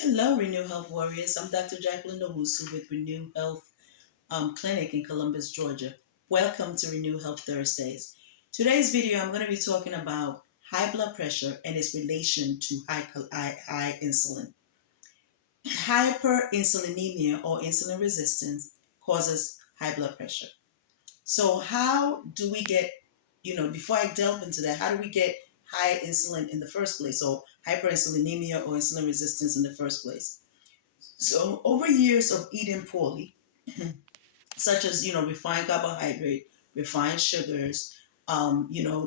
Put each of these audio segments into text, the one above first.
Hello, Renew Health Warriors. I'm Dr. Jacqueline Owusu with Renew Health Clinic in Columbus, Georgia. Welcome to Renew Health Thursdays. Today's video, I'm going to be talking about high blood pressure and its relation to high insulin. Hyperinsulinemia or insulin resistance causes high blood pressure. So how do we get, before I delve into that, how do we get high insulin in the first place? So hyperinsulinemia or insulin resistance in the first place? So over years of eating poorly, such as refined carbohydrate, refined sugars,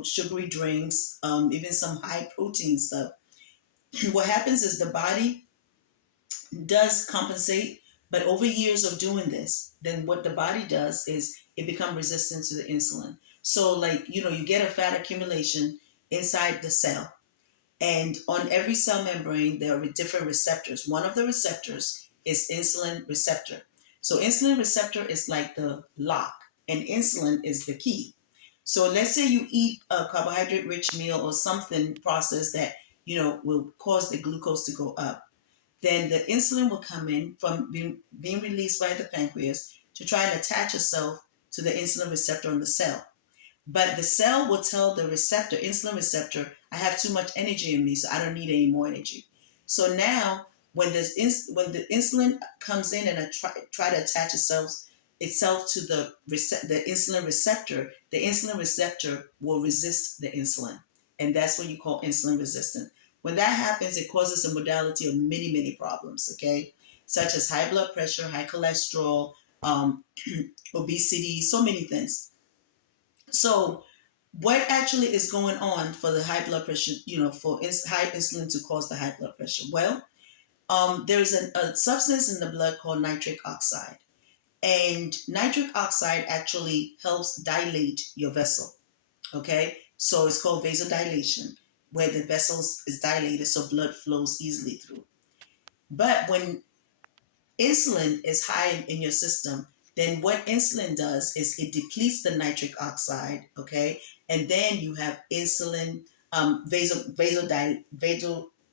sugary drinks, even some high protein stuff, what happens is the body does compensate, but over years of doing this, then what the body does is it becomes resistant to the insulin. So like you get a fat accumulation inside the cell, and on every cell membrane, there are different receptors. One of the receptors is insulin receptor. So insulin receptor is like the lock, and insulin is the key. So let's say you eat a carbohydrate-rich meal or something processed that will cause the glucose to go up. Then the insulin will come in from being released by the pancreas to try and attach itself to the insulin receptor on the cell. But the cell will tell the receptor, insulin receptor, I have too much energy in me, so I don't need any more energy. So now, when the insulin comes in and try to attach itself to the insulin receptor will resist the insulin, and that's what you call insulin resistant. When that happens, it causes a modality of many problems. Okay, such as high blood pressure, high cholesterol, obesity, so many things. So, what actually is going on for the high blood pressure, for high insulin to cause the high blood pressure? Well, there's a substance in the blood called nitric oxide. And nitric oxide actually helps dilate your vessel. Okay? So, it's called vasodilation, where the vessels is dilated so blood flows easily through. But when insulin is high in your system, then what insulin does is it depletes the nitric oxide, okay? And then you have insulin vasodilation,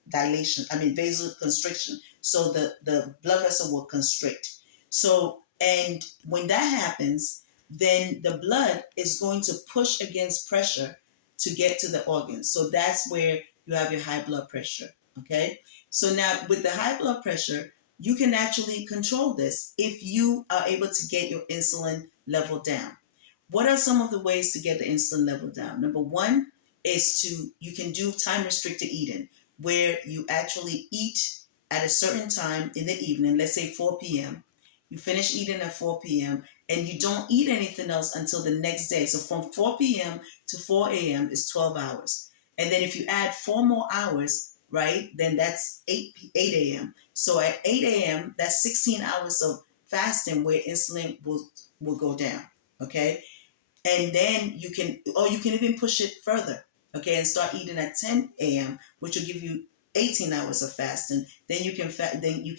vasoconstriction. So the blood vessel will constrict. So, and when that happens, then the blood is going to push against pressure to get to the organs. So that's where you have your high blood pressure, okay? So now with the high blood pressure, you can actually control this if you are able to get your insulin level down. What are some of the ways to get the insulin level down? Number one is you can do time restricted eating, where you actually eat at a certain time in the evening, let's say 4 p.m. You finish eating at 4 p.m. and you don't eat anything else until the next day. So from 4 p.m. to 4 a.m. is 12 hours. And then if you add 4 more hours, right, then that's 8 a.m. So at 8 a.m., that's 16 hours of fasting where insulin will go down, okay? And then you can even push it further, okay, and start eating at 10 a.m., which will give you 18 hours of fasting. Then you can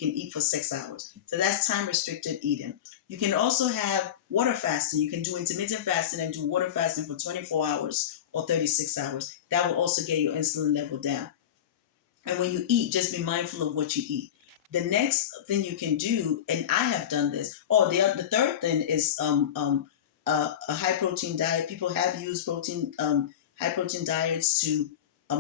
eat for 6 hours. So that's time restricted eating. You can also have water fasting. You can do intermittent fasting and do water fasting for 24 hours or 36 hours. That will also get your insulin level down. And when you eat, just be mindful of what you eat. The next thing you can do, and I have done this. Oh, the third thing is a high protein diet. People have used high protein diets to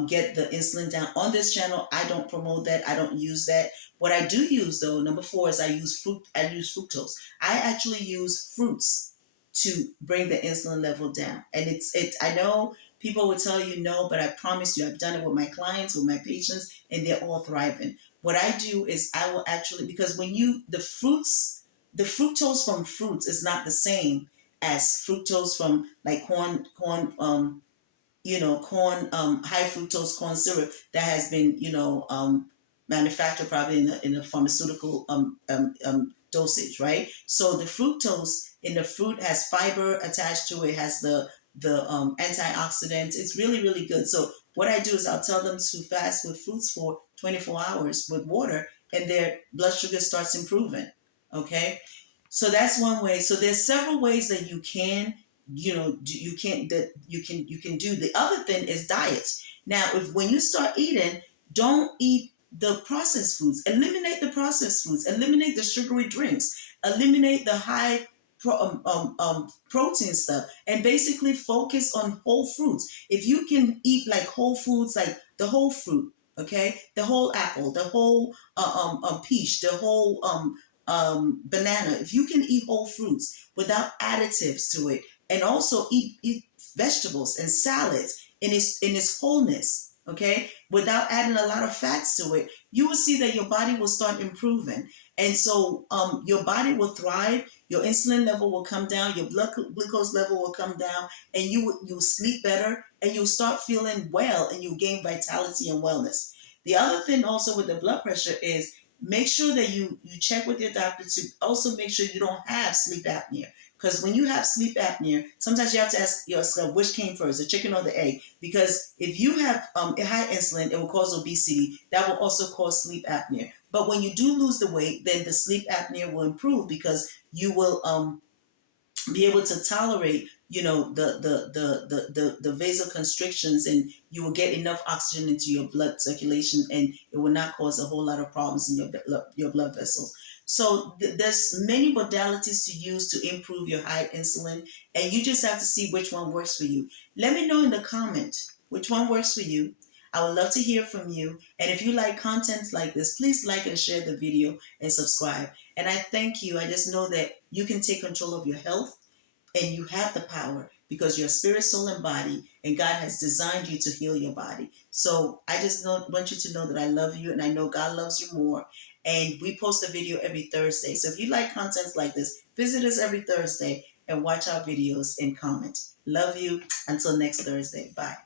get the insulin down. On this channel, I don't promote that. I don't use that. What I do use though, number 4, is I use fructose. I actually use fruits to bring the insulin level down. And I know people will tell you no, but I promise you, I've done it with my clients, with my patients, and they're all thriving. What I do is I will actually, because when the fructose from fruits is not the same as fructose from like corn, high fructose corn syrup that has been, manufactured probably in a pharmaceutical dosage, right? So the fructose in the fruit has fiber attached to it, has the antioxidants. It's really good. So what I do is I'll tell them to fast with fruits for 24 hours with water, and their blood sugar starts improving. Okay, so that's one way. So there's several ways that you can you can do. The other thing is diet. Now, when you start eating, don't eat the processed foods. Eliminate the processed foods. Eliminate the sugary drinks. Eliminate the high protein stuff, and basically focus on whole fruits. If you can eat like whole foods, like the whole fruit, okay, the whole apple, the whole peach, the whole banana. If you can eat whole fruits without additives to it, and also eat vegetables and salads in its wholeness, okay, without adding a lot of fats to it, you will see that your body will start improving. And so your body will thrive, your insulin level will come down, your blood glucose level will come down, and you'll sleep better, and you'll start feeling well, and you gain vitality and wellness. The other thing also with the blood pressure is make sure that you check with your doctor to also make sure you don't have sleep apnea. Because when you have sleep apnea, sometimes you have to ask yourself which came first, the chicken or the egg. Because if you have a high insulin, it will cause obesity. That will also cause sleep apnea. But when you do lose the weight, then the sleep apnea will improve because you will be able to tolerate, the vasoconstrictions, and you will get enough oxygen into your blood circulation, and it will not cause a whole lot of problems in your blood vessels. So there's many modalities to use to improve your high insulin, and you just have to see which one works for you. Let me know in the comment which one works for you. I would love to hear from you. And if you like content like this, please like and share the video and subscribe. And I thank you. I just know that you can take control of your health, and you have the power because you're spirit, soul, and body, and God has designed you to heal your body. So I just want you to know that I love you, and I know God loves you more. And we post a video every Thursday. So if you like content like this, visit us every Thursday and watch our videos and comment. Love you. Until next Thursday. Bye.